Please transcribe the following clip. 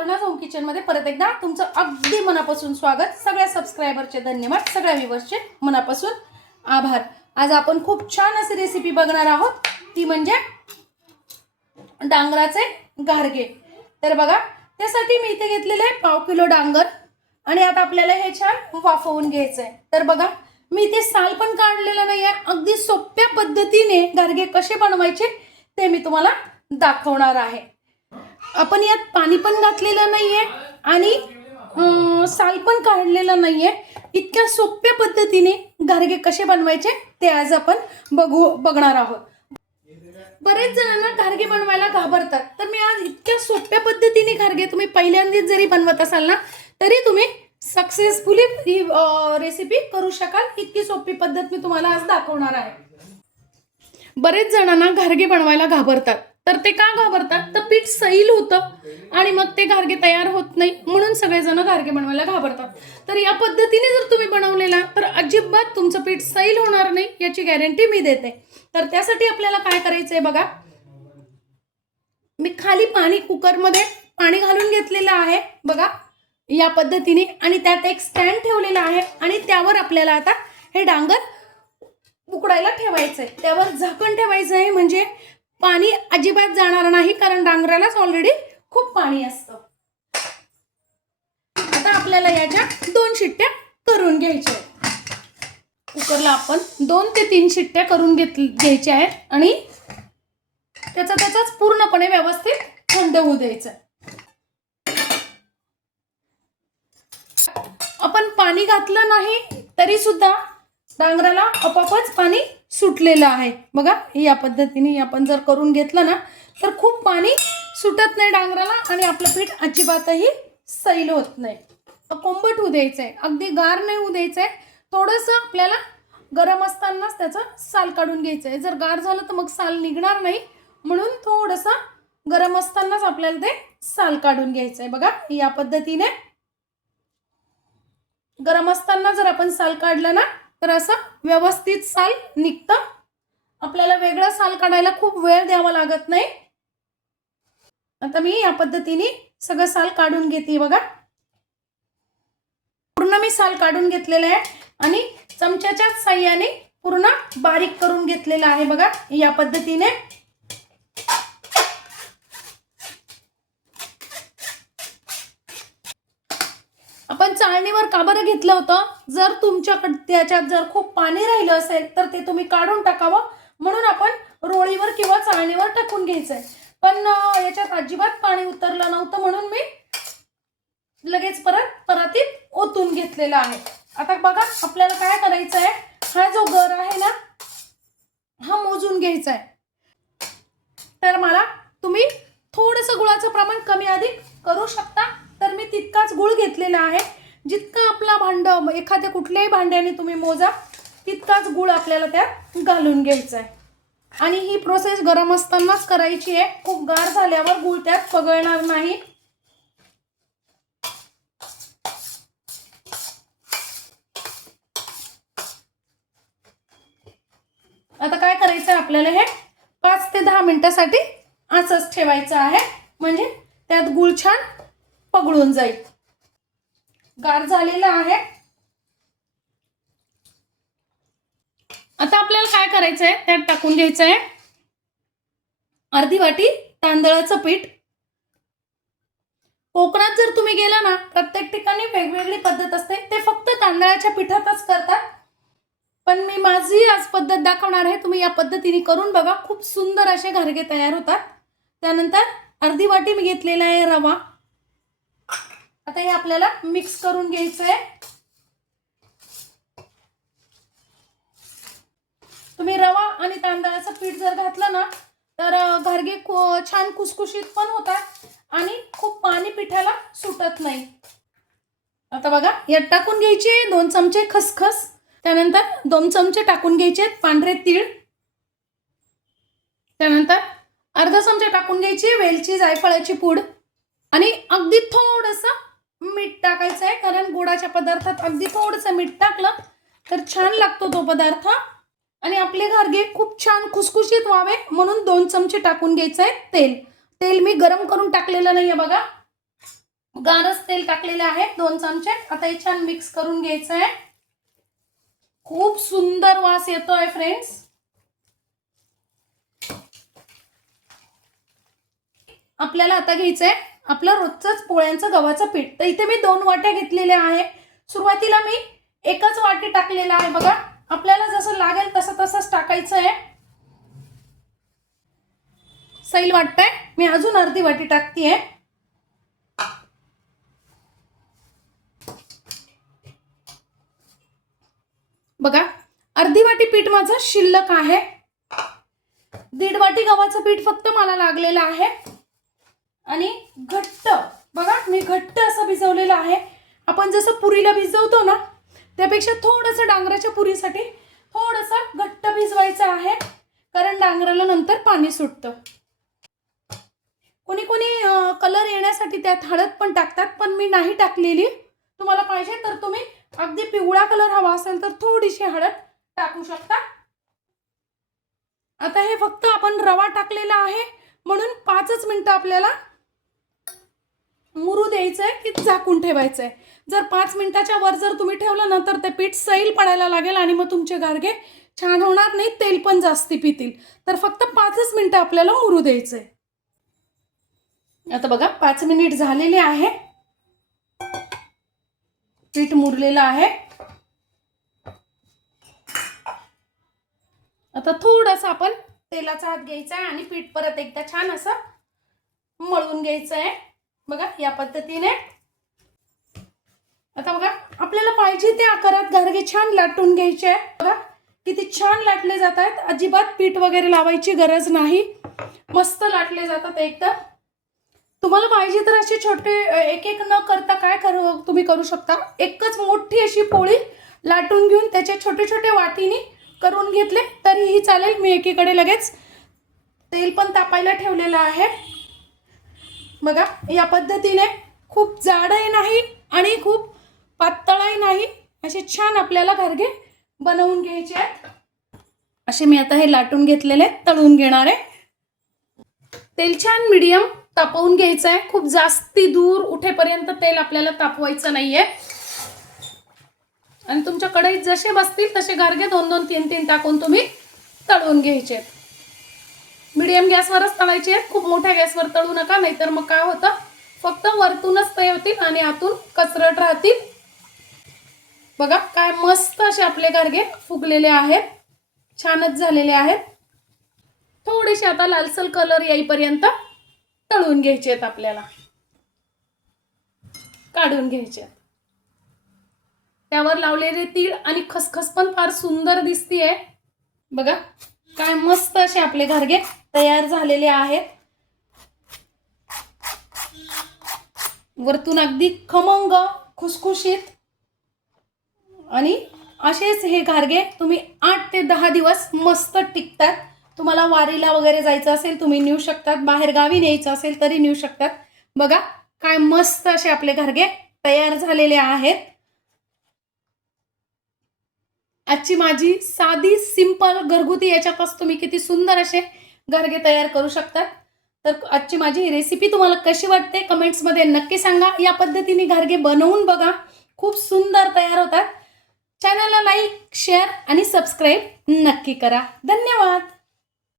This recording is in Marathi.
सुवर्णाज होम किचन मध्ये परत एकदा तुमचं अगदी मनापासून स्वागत। सगळ्या सबस्क्रायबरचे धन्यवाद, सगळ्या व्ह्यूअर्सचे मनापासून आभार। आज आपण खूप छान अशी रेसिपी बघणार आहोत, ती म्हणजे डांगराचे घारगे। तर बघा, त्यासाठी मी इथे घेतलेले 1/2 किलो डांगर आणि आता आपल्याला हे छान वाफवून घ्यायचे आहे। तर बघा, मी इथे साल पण काढलेला नाही आहे। अगदी सोप्या पद्धतीने घारगे कसे बनवायचे ते मी तुम्हाला दाखवणार आहे। आपण यात पाणी पण घातलेलं नाहीये आणि साल पण काढलेलं नाहीये। इतक्या सोप्या पद्धतीने घारगे कसे बनवायचे ते आज आपण बघणार आहोत। बरेच जणांना घारगे बनवायला घाबरतात, तर मी आज इतक्या सोप्या पद्धतीने घारगे तुम्ही पहिल्यांदाच जरी बनवत असाल ना, तरी तुम्ही सक्सेसफुली ही रेसिपी करू शकाल। इतकी सोपी पद्धत मी तुम्हाला आज दाखवणार आहे। बरेच जणांना घारगे बनवायला घाबरतात, तर ते का घाबरतात? तर पीठ सैल होतं आणि मग ते घारगे तयार होत नाही, म्हणून सगळेजण घारगे बनवायला घाबरतात। तर या पद्धतीने जर तुम्ही बनवलेला तर अजिबात तुमचं पीठ सैल होणार नाही, याची गॅरंटी मी देते। तर त्यासाठी आपल्याला काय करायचंय बघा, मी खाली पाणी कुकरमध्ये पाणी घालून घेतलेलं आहे बघा या पद्धतीने, आणि त्यात एक स्टँड ठेवलेला आहे आणि त्यावर आपल्याला आता हे डांगर उकडायला ठेवायचंय। त्यावर झाकण ठेवायचं आहे, म्हणजे पाणी अजिबात जाणार नाही, कारण डांगरालाच ऑलरेडी खूप पाणी असतं। आता आपल्याला याच्या 2 शिट्ट्या करून घ्यायच्या आहेत। कुकरला आपण 2 ते 3 शिट्ट्या करून घ्यायच्या आहेत आणि त्याचाच पूर्णपणे व्यवस्थित थंड होऊ द्यायचं। आपण पाणी घातलं नाही तरी सुद्धा डांगराला आपोआपच पाणी सुटलेलं आहे बघा। या पद्धतीने आपण जर करून घेतलं ना, तर खूप पाणी सुटत नाही डांगराला आणि आपलं पीठ अजिबातही सैल होत नाही। कोंबट होऊ द्यायचंय, अगदी गार नाही होऊ द्यायचंय। थोडंसं आपल्याला गरम असतानाच त्याचं साल काढून घ्यायचंय। जर गार झालं तर मग साल निघणार नाही, म्हणून थोडंसं गरम असतानाच आपल्याला ते साल काढून घ्यायचंय बघा। या पद्धतीने गरम असताना जर आपण साल काढलं ना, तर असं व्यवस्थित साल निघतं। आपल्याला वेगळा साल काढायला खूप वेळ द्यावा लागत नाही। आता मी या पद्धतीने सगळं साल काढून घेते बघा। पूर्ण मी साल काढून घेतलेलं आहे आणि चमच्याच्या साहाय्याने पूर्ण बारीक करून घेतलेलं आहे बघा या पद्धतीने। आपण चाळणीवर का बरं घेतलं होतं? जर तुमच्याकडे त्याच्यात जर खूप पाणी राहिलं असेल तर ते तुम्ही काढून टाकावं, म्हणून आपण रोळीवर किंवा चाळणीवर टाकून घ्यायचंय। पण याच्यात अजिबात पाणी उतरलं नव्हतं, म्हणून मी लगेच परातीत ओतून घेतलेला आहे। आता बघा, आपल्याला काय करायचं आहे, हा जो गर आहे ना, हा मोजून घ्यायचा आहे। तर मला तुम्ही थोडंसं गुळाचं प्रमाण कमी अधिक करू शकता, तर मी तितकाच गुळ घेतलेला आहे। जितका आपला भांड एखाद्या कुठल्याही भांड्याने तुम्ही मोजा, तितकाच गुळ आपल्याला त्यात घालून घ्यायचा आहे। आणि ही प्रोसेस गरम असतानाच करायची आहे, खूप गार झाल्यावर गुळ त्यात पगळणार नाही। आता काय करायचं आहे, आपल्याला हे 5 ते 10 मिनिटांसाठी असंच ठेवायचं आहे, म्हणजे त्यात गुळ छान पगळून जाईल। गार झालेलं आहे। आता आपल्याला काय करायचं आहे, त्यात टाकून घ्यायचं आहे अर्धी वाटी तांदळाचं पीठ। कोकणात जर तुम्ही गेला ना, प्रत्येक ठिकाणी वेगवेगळी पद्धत असते, ते फक्त तांदळाच्या पिठातच करतात, पण मी माझी आज पद्धत दाखवणार आहे। तुम्ही या पद्धतीने करून बघा, खूप सुंदर असे घारगे तयार होतात। त्यानंतर अर्धी वाटी मी घेतलेला आहे रवा। आता हे आपल्याला मिक्स करून घ्यायचं आहे। तुम्ही रवा आणि तांदळाचं पीठ जर घातलं ना, तर घारगे छान खुसखुशीत पण होतात आणि खूप पाणी पिठाला सुटत नाही। आता बघा, यात टाकून घ्यायचे 2 चमचे खसखस, त्यानंतर 2 चमचे टाकून घ्यायचे पांढरे तीळ, त्यानंतर अर्धा चमचा टाकून घ्यायची वेलची जायफळाची पूड आणि अगदी थोडंसं मीठ टाकायचं आहे, कारण गोडाच्या पदार्थात अगदी थोडंसं मीठ टाकलं तर छान लागतो तो पदार्थ आणि आपले घारगे खूप छान खुसखुशीत व्हावे, म्हणून 2 चमचे टाकून घ्यायचं आहे तेल। तेल मी गरम करून टाकलेलं नाहीये बघा। गारच तेल टाकलेले आहे 2 चमचे. आता हे छान मिक्स करून घ्यायचं आहे. खूप सुंदर वास येतोय फ्रेंड्स. आपल्याला आता घ्यायचंय आपलं रोजचंच पोळ्यांचं गव्हाचं पीठ. तर इथे मी 2 वाट्या घेतलेल्या आहे. सुरुवातीला मी एकच वाटी टाकलेला आहे बघा. आपल्याला जसं लागेल तसं तसंच टाकायचं आहे. सैल वाटतंय, मी अजून अर्धी वाटी टाकतेय. बघा अर्धी वाटी पीठ माझं शिल्लक आहे. 1.5 वाटी गव्हाचं पीठ फक्त मला लागलेलं आहे. आणि घट्ट बघा मी घट्ट असं भिजवलेलं आहे. आपण जसं पुरीला भिजवतो ना त्यापेक्षा थोडंसं डांगराच्या पुरीसाठी थोडंसं घट्ट भिजवायचं आहे, कारण डांगराला नंतर पाणी सुटतं. कोणी कोणी कलर येण्यासाठी त्यात हळद पण टाकतात, पण मी नाही टाकलेली. तुम्हाला पाहिजे तर तुम्ही अगदी पिवळा कलर हवा असेल तर थोडीशी हळद टाकू शकता. आता हे फक्त आपण रवा टाकलेला आहे म्हणून 5च मिनिटं आपल्याला मुरू द्यायचंय की झाकून ठेवायचंय. जर 5 मिनिटाच्या वर जर तुम्ही ठेवलं ना तर ते पीठ सैल पडायला लागेल आणि मग तुमचे गारगे छान होणार नाही, तेल पण जास्ती पितील. तर फक्त 5च मिनिटं आपल्याला मुरू द्यायचंय. आता बघा 5 मिनिट झालेले आहे. पीठ मुरलेलं आहे. आता थोडंसं आपण तेलाचा हात घ्यायचा आहे आणि पीठ परत एकदा छान असं मळून घ्यायचं आहे. बघा या पद्धतीने. आता बघा आपल्याला पाहिजे त्या आकारात गारगे छान लाटून घ्यायचे आहे. बघा किती छान लाटले जात आहेत. अजिबात पीठ वगैरे लावायची गरज नाही, मस्त लाटले जातात एकदम. तुम्हाला पाहिजे तर असे छोटे एक एक न करता काय तुम्ही करू शकता, एकच मोठी अशी पोळी लाटून घेऊन त्याचे छोटे छोटे वाटीनी करून घेतले तरीही चालेल. मी एकीकडे लगेच तेल पण तापायला ठेवलेलं आहे. बघा या पद्धतीने खूप जाडही नाही आणि खूप पातळही नाही, असे छान आपल्याला गारगे बनवून घ्यायचे आहेत. असे मी आता हे लाटून घेतलेले तळून घेणार आहे. तेल छान मीडियम तापवून घ्यायचं आहे. खूप जास्ती दूर उठेपर्यंत तेल आपल्याला तापवायचं नाहीये. आणि तुमच्या कढईत जसे बसतील तसे गारगे 2-2 3-3 टाकून तुम्ही तळून घ्यायचे आहेत. मीडियम गॅसवरच तळायचे आहेत. खूप मोठ्या गॅसवर तळू नका, नाहीतर मग काय होतं फक्त वरतूनच तळे होतील आणि आतून कचरट राहतील. बघा काय मस्त असे आपले गारगे फुगलेले आहेत, छानच झालेले आहेत. थोडेसे आता लालसर कलर येईपर्यंत तळून घ्यायचे आहेत. आपल्याला काढून घ्यायचे आहेत. त्यावर लावलेले तीळ आणि खसखस पण फार सुंदर दिसतीये. बघा काय मस्त असे आपले गारगे तयार झालेले आहेत. वरतून अगदी खमंग खुसखुशीत. आणि असेच हे गारगे तुम्ही 8 ते 10 दिवस मस्त टिकतात. तुम्हाला वारीला वगैरे जायचं असेल तुम्ही नेऊ शकतात, बाहेर गावी न्यायचं असेल तरी नेऊ शकतात. बघा काय मस्त असे आपले गारगे तयार झालेले आहेत. आजची माझी साधी सिंपल घरगुती याच्यापासून तुम्ही किती सुंदर असे गारगे तयार करू शकतात. तर आजची माझी रेसिपी तुम्हाला कशी वाटते कमेंट्समध्ये नक्की सांगा. या पद्धतीने गारगे बनवून बघा, खूप सुंदर तयार होतात. चॅनलला लाईक शेअर आणि सबस्क्राईब नक्की करा. धन्यवाद.